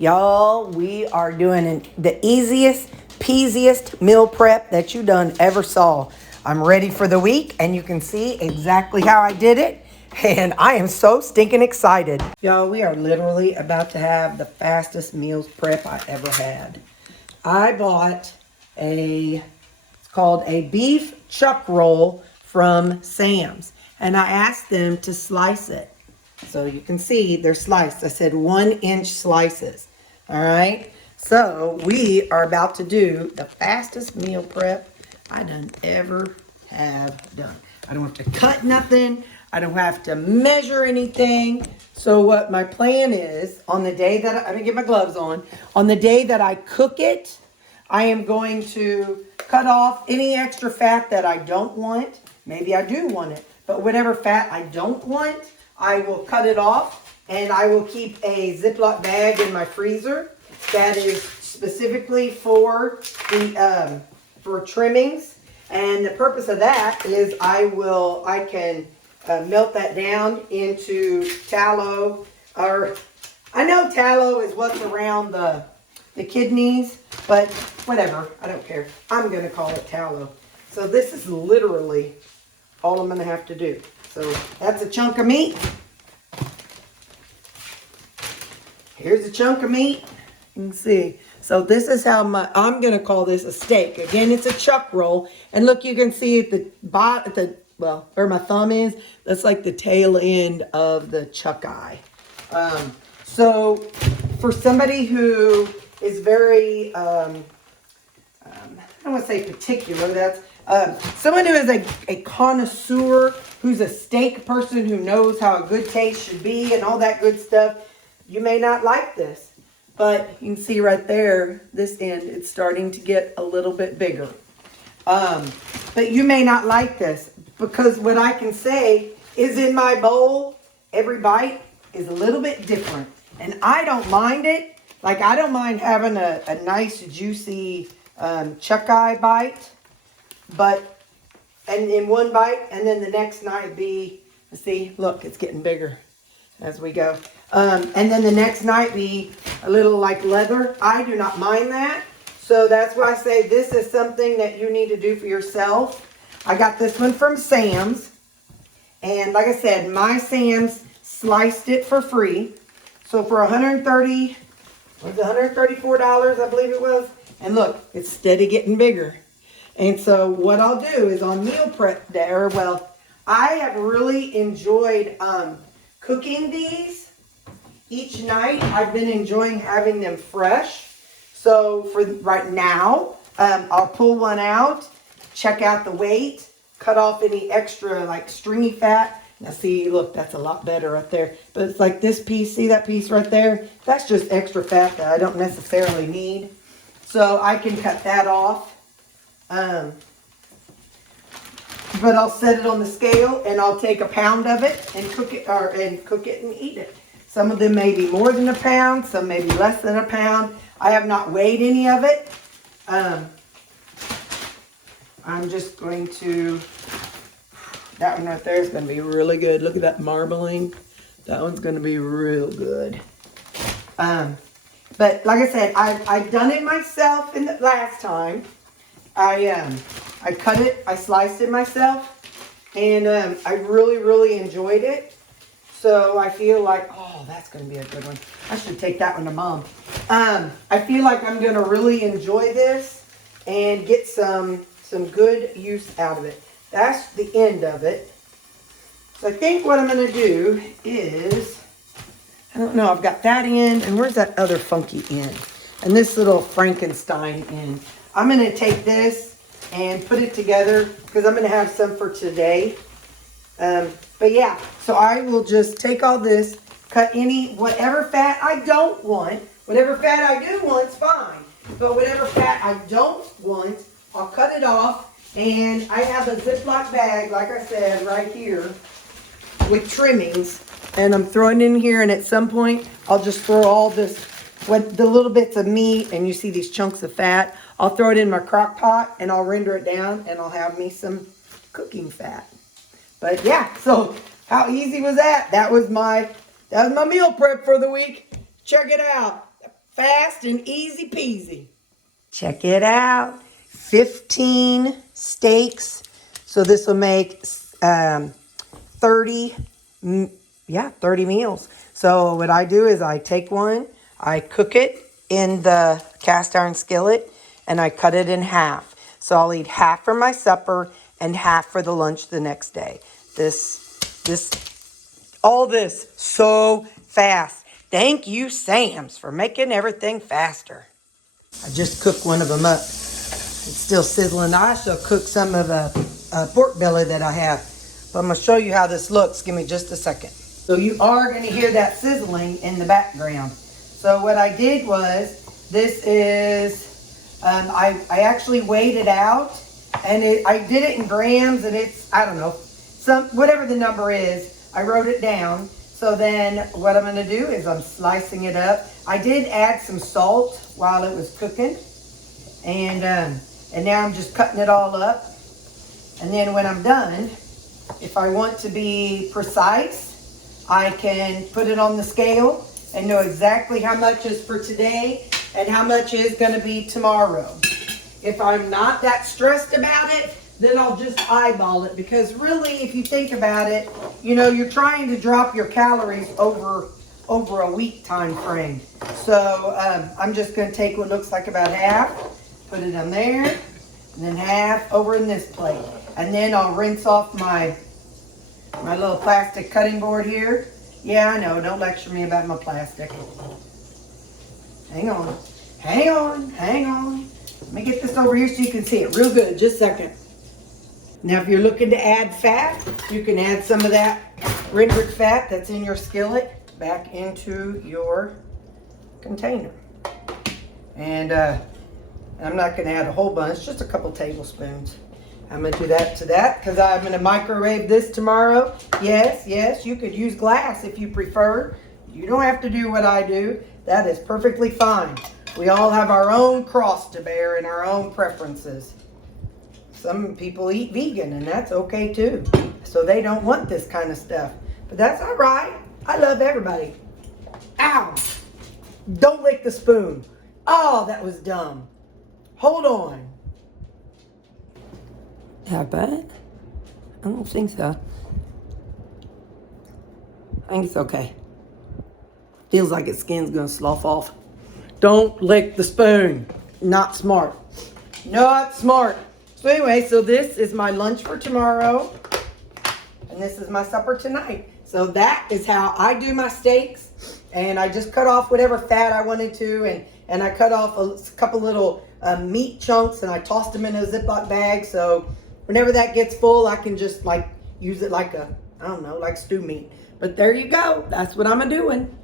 Y'all, we are doing the easiest, peasiest meal prep that you done ever saw. I'm ready for the week, and you can see exactly how I did it. And I am so stinking excited. Y'all, we are literally about to have the fastest meals prep I ever had. I bought it's called a beef chuck roll from Sam's. And I asked them to slice it. So you can see they're sliced. I said 1-inch slices. All right. So we are about to do the fastest meal prep I done ever have done. I don't have to cut nothing. I don't have to measure anything. So what my plan is, on the day that I'm gonna get my gloves on the day that I cook it, I am going to cut off any extra fat that I don't want. Maybe I do want it, but whatever fat I don't want, I will cut it off, and I will keep a Ziploc bag in my freezer that is specifically for the for trimmings. And the purpose of that is I can melt that down into tallow, or I know tallow is what's around the kidneys, but whatever, I don't care. I'm gonna call it tallow. So this is literally all I'm gonna have to do. So that's a chunk of meat. Here's a chunk of meat. You can see. So this is how I'm gonna call this a steak. Again, it's a chuck roll. And look, you can see at the bottom, well, where my thumb is, that's like the tail end of the chuck eye. So for somebody who is very, I don't want to say particular, that's someone who is a connoisseur, who's a steak person, who knows how a good taste should be and all that good stuff, you may not like this. But you can see right there, this end, it's starting to get a little bit bigger. But you may not like this, because what I can say is in my bowl, every bite is a little bit different. And I don't mind it. Like, I don't mind having a nice, juicy chuck eye bite. And in one bite, and then the next night be, see, look, it's getting bigger as we go. And then the next night be a little like leather. I do not mind that. So that's why I say this is something that you need to do for yourself. I got this one from Sam's. And like I said, my Sam's sliced it for free. So for $134, I believe it was. And look, it's steady getting bigger. And so what I'll do is on meal prep day, or well, I have really enjoyed cooking these each night. I've been enjoying having them fresh. So for right now, I'll pull one out, check out the weight, cut off any extra like stringy fat. Now see, look, that's a lot better right there. But it's like this piece, see that piece right there? That's just extra fat that I don't necessarily need. So I can cut that off. But I'll set it on the scale, and I'll take a pound of it and cook it, and eat it. Some of them may be more than a pound, some may be less than a pound. I have not weighed any of it. I'm just going to, that one right there is going to be really good. Look at that marbling. That one's going to be real good. But like I said, I've done it myself in the last time. I cut it, I sliced it myself, and I really, really enjoyed it. So I feel like, oh, that's going to be a good one. I should take that one to Mom. I feel like I'm going to really enjoy this and get some good use out of it. That's the end of it. So I think what I'm going to do is, I don't know, I've got that end, and where's that other funky end? And this little Frankenstein end. I'm going to take this and put it together because I'm going to have some for today. But yeah, so I will just take all this, cut whatever fat I don't want. Whatever fat I do want's fine. But whatever fat I don't want, I'll cut it off. And I have a Ziploc bag, like I said, right here with trimmings. And I'm throwing it in here, and at some point, I'll just throw all this, the little bits of meat, and you see these chunks of fat. I'll throw it in my crock pot, and I'll render it down, and I'll have me some cooking fat. But yeah, so how easy was that? That was my meal prep for the week. Check it out. Fast and easy peasy. Check it out. 15 steaks. So this will make 30, 30 meals. So what I do is I take one, I cook it in the cast iron skillet, and I cut it in half. So I'll eat half for my supper and half for the lunch the next day. All this so fast. Thank you, Sam's, for making everything faster. I just cooked one of them up. It's still sizzling. I shall cook some of a pork belly that I have. But I'm going to show you how this looks. Give me just a second. So you are going to hear that sizzling in the background. So what I did was, this is, I actually weighed it out. And I did it in grams, and it's, I don't know, whatever the number is, I wrote it down. So then what I'm going to do is I'm slicing it up. I did add some salt while it was cooking. And now I'm just cutting it all up. And then when I'm done, if I want to be precise, I can put it on the scale and know exactly how much is for today and how much is going to be tomorrow. If I'm not that stressed about it, then I'll just eyeball it, because really, if you think about it, you know, you're trying to drop your calories over a week time frame. So I'm just going to take what looks like about half, put it on there, and then half over in this plate. And then I'll rinse off my little plastic cutting board here. Yeah, I know, don't lecture me about my plastic. Hang on, hang on, hang on. Let me get this over here so you can see it real good. Just a second. Now, if you're looking to add fat, you can add some of that rendered fat that's in your skillet back into your container. And I'm not going to add a whole bunch, just a couple tablespoons. I'm going to do that to that because I'm going to microwave this tomorrow. Yes, yes, you could use glass if you prefer. You don't have to do what I do. That is perfectly fine. We all have our own cross to bear and our own preferences. Some people eat vegan, and that's okay too. So they don't want this kind of stuff. But that's all right. I love everybody. Ow! Don't lick the spoon. Oh, that was dumb. Hold on. That bad? I don't think so. I think it's okay. Feels like its skin's gonna slough off. Don't lick the spoon. Not smart. Not smart. So anyway, so this is my lunch for tomorrow. And this is my supper tonight. So that is how I do my steaks. And I just cut off whatever fat I wanted to. And I cut off a couple little meat chunks. And I tossed them in a Ziploc bag. So whenever that gets full, I can just like use it like I don't know, like stew meat. But there you go. That's what I'm doing.